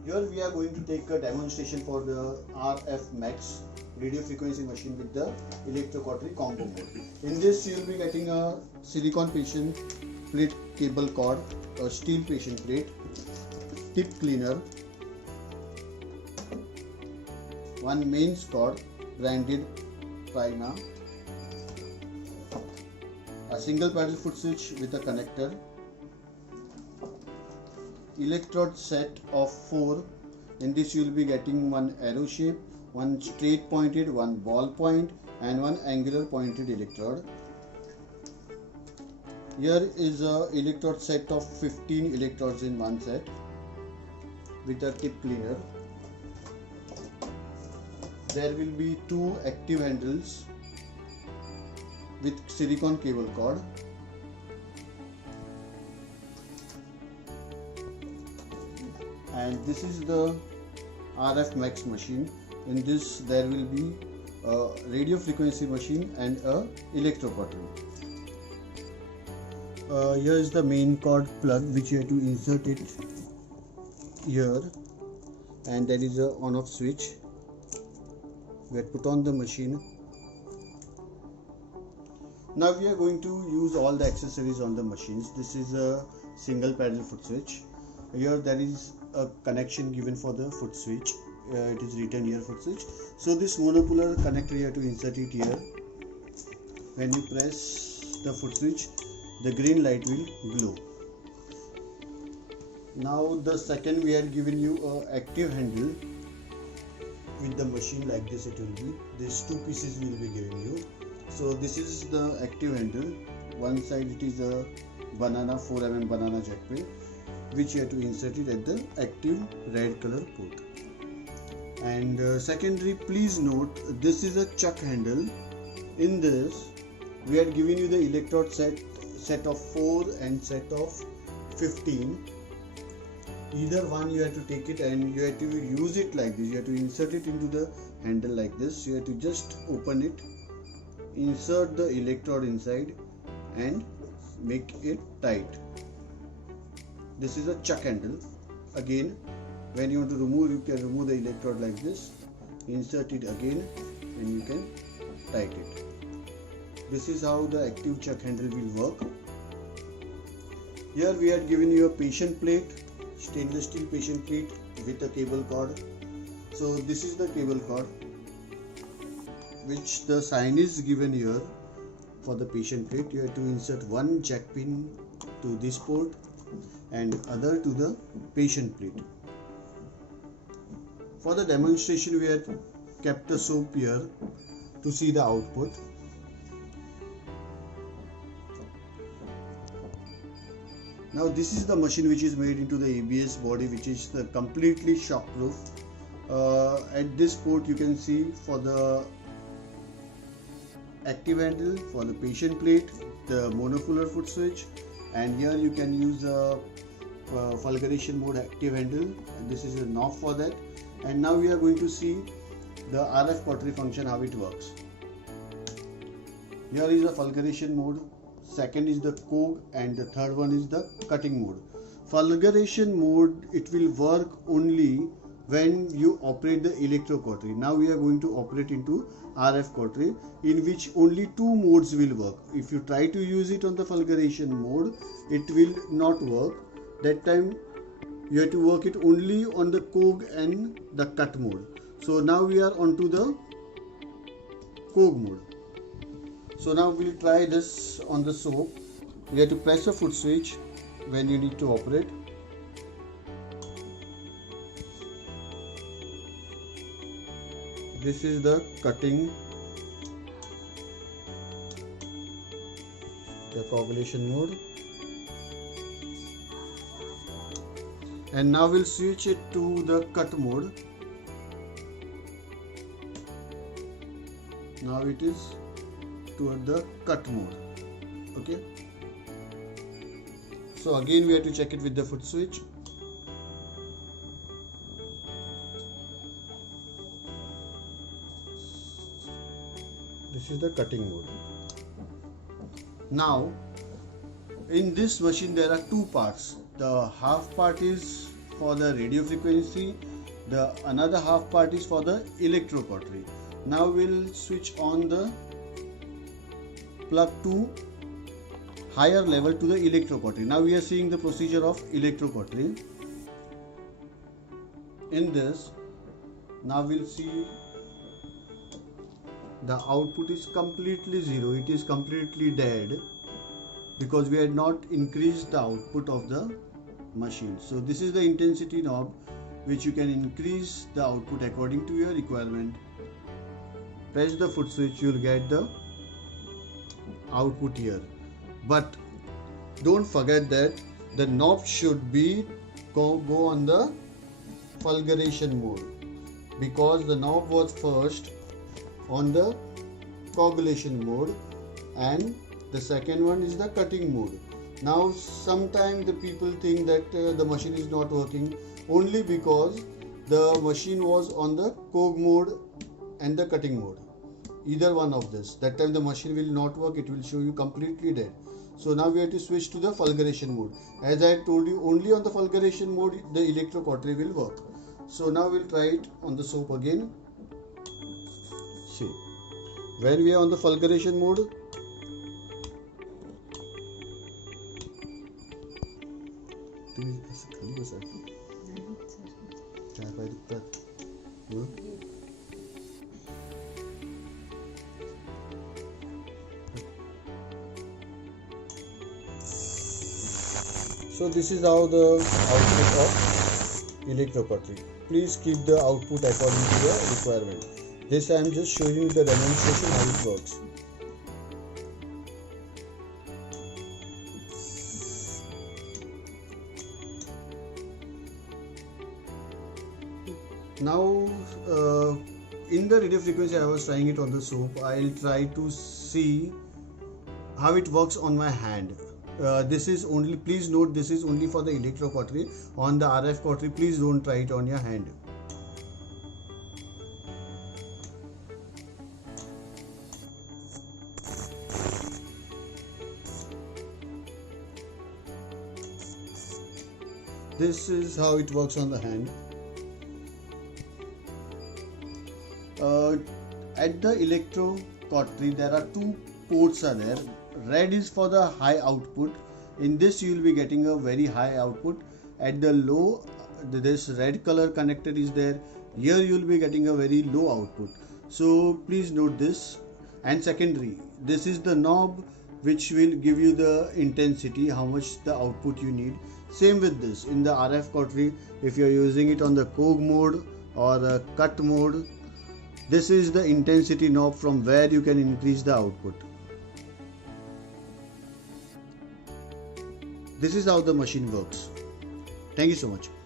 Here we are going to take a demonstration for the RF Max radio frequency machine with the Electro Cautery combo mode. In this you will be getting a silicone patient plate cable cord, a steel patient plate, tip cleaner, one mains cord branded Prima, a single paddle foot switch with a connector, electrode set of 4. In this you will be getting one arrow shape, one straight pointed, one ball point and one angular pointed electrode. Here is a electrode set of 15 electrodes in one set with a tip cleaner. There will be 2 active handles with silicone cable cord. And this is the RF Max machine. In this there will be a radio frequency machine and a electro cautery. Here is the main cord plug which you have to insert it here, and there is a on off switch. We have put on the machine. Now we are going to use all the accessories on the machines. This is a single paddle foot switch. Here there is a connection given for the foot switch. It is written here foot switch. So this monopolar connector you have to insert it here. When you press the foot switch, the green light will glow. Now the second, we had given you a active handle with the machine like this. It will be these 2 pieces will be giving you. So this is the active handle. One side it is a banana 4mm banana jack pin, which you have to insert it at the active red color port. And secondary, please note this is a chuck handle. In this we are giving you the electrode set of 4 and set of 15. Either one you have to take it and you have to use it like this. You have to insert it into the handle like this. You have to just open it, insert the electrode inside and make it tight. This is a chuck handle. Again, when you want to remove, you can remove the electrode like this, insert it again and you can tight it. This is how the active chuck handle will work. Here we had given you a patient plate, stainless steel patient plate with a cable cord. So this is the cable cord, which the sign is given here for the patient plate. You have to insert one jack pin to this port and other to the patient plate. For the demonstration we had kept a soap here to see the output. Now this is the machine which is made into the ABS body, which is the completely shock proof. At this port you can see for the active handle, for the patient plate, the monopolar foot switch, and here you can use a fulguration mode active handle, and this is a knob for that. And now we are going to see the RF cautery function, how it works. Here is the fulguration mode, second is the cog, and the third one is the cutting mode. Fulguration mode, it will work only when you operate the electro cautery. Now we are going to operate into RF cautery, in which only 2 modes will work. If you try to use it on the fulguration mode, it will not work. That time you have to work it only on the cog and the cut mode. So now we are onto the cog mode. So now we'll try this on the soap. You have to press the foot switch when you need to operate. This is the cutting, the coagulation mode. And now we'll switch it to the cut mode. Now it is toward the cut mode. Okay. So again we have to check it with the foot switch. This is the cutting mode. Now in this machine there are 2 parts. The half part is for the radio frequency, the another half part is for the Electro Cautery. Now we'll switch on the plug to higher level to the Electro Cautery. Now we are seeing the procedure of Electro Cautery. In this, now we'll see the output is completely zero, it is completely dead because we had not increased the output of the machine. So this is the intensity knob which you can increase the output according to your requirement. Press the foot switch, you will get the output here. But don't forget that the knob should be go on the fulguration mode, because the knob was first on the coagulation mode and the second one is the cutting mode. Now sometimes the people think that the machine is not working only because the machine was on the coag mode and the cutting mode. Either one of this, that time the machine will not work, it will show you completely dead. So now we have to switch to the fulguration mode. As I told you, only on the fulguration mode the Electro Cautery will work. So now we'll try it on the soap again. See, when we are on the fulguration mode, so this is how the output of Electro Cautery. Please keep the output according to your requirement. This I am just showing you the demonstration how it works. Now in the radio frequency I was trying it on the soap. I'll try to see how it works on my hand. This is only, please note, this is only for the Electro Cautery. On the RF Cautery, please don't try it on your hand. This is how it works on the hand. At the Electro Cautery there are two ports are there. Red is for the high output. In this you will be getting a very high output. At the low, this red color connector is there. Here you will be getting a very low output. So please note this. And secondary, this is the knob which will give you the intensity, how much the output you need. Same with this in the RF Cautery, if you are using it on the coag mode or cut mode, this is the intensity knob from where you can increase the output. This is how the machine works. Thank you so much.